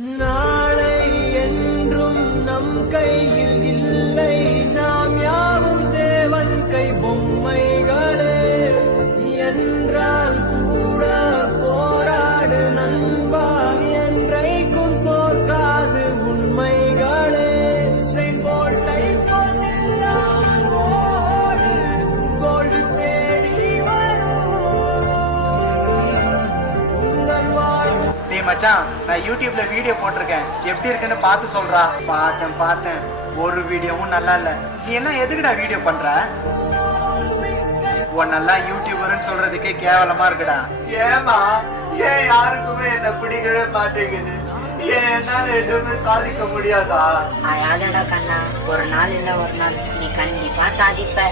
நாளை என்றும் நம் கையில் இல்லை, நாம் யாவும் தேவன் கை பொம்மைகளே. என்றால் கூட போராடு நண்பா, என்றைக்கும் தோற்காது உண்மைகளே. செங்கோட்டை பொன்னில்லாமல் ஓடு, கோடு தேடி வரும் உங்கள் வாழ்வு. டேய் மச்சான், நான் யூடியூப்ல வீடியோ போட்டிருக்கேன், எப்படி இருக்குன்னு பார்த்து சொல்றா. பார்த்தேன், ஒரு வீடியோவும் நல்லா இல்ல. நீ என்ன எதுக்குடா வீடியோ பண்ற? உன்னெல்லாம் யூடியூபர்னு சொல்றதுக்கே கேவலமா இருக்குடா. ஏமா ஏன் யாருக்குமே என்ன பிடிக்கவே மாட்டேங்குது? ஏன் என்னால எதுவுமே சாதிக்க முடியாதா? அழாதடா கண்ணா, ஒரு நாள் இல்ல ஒரு நாள் நீ கண்டிப்பா சாதிப்ப.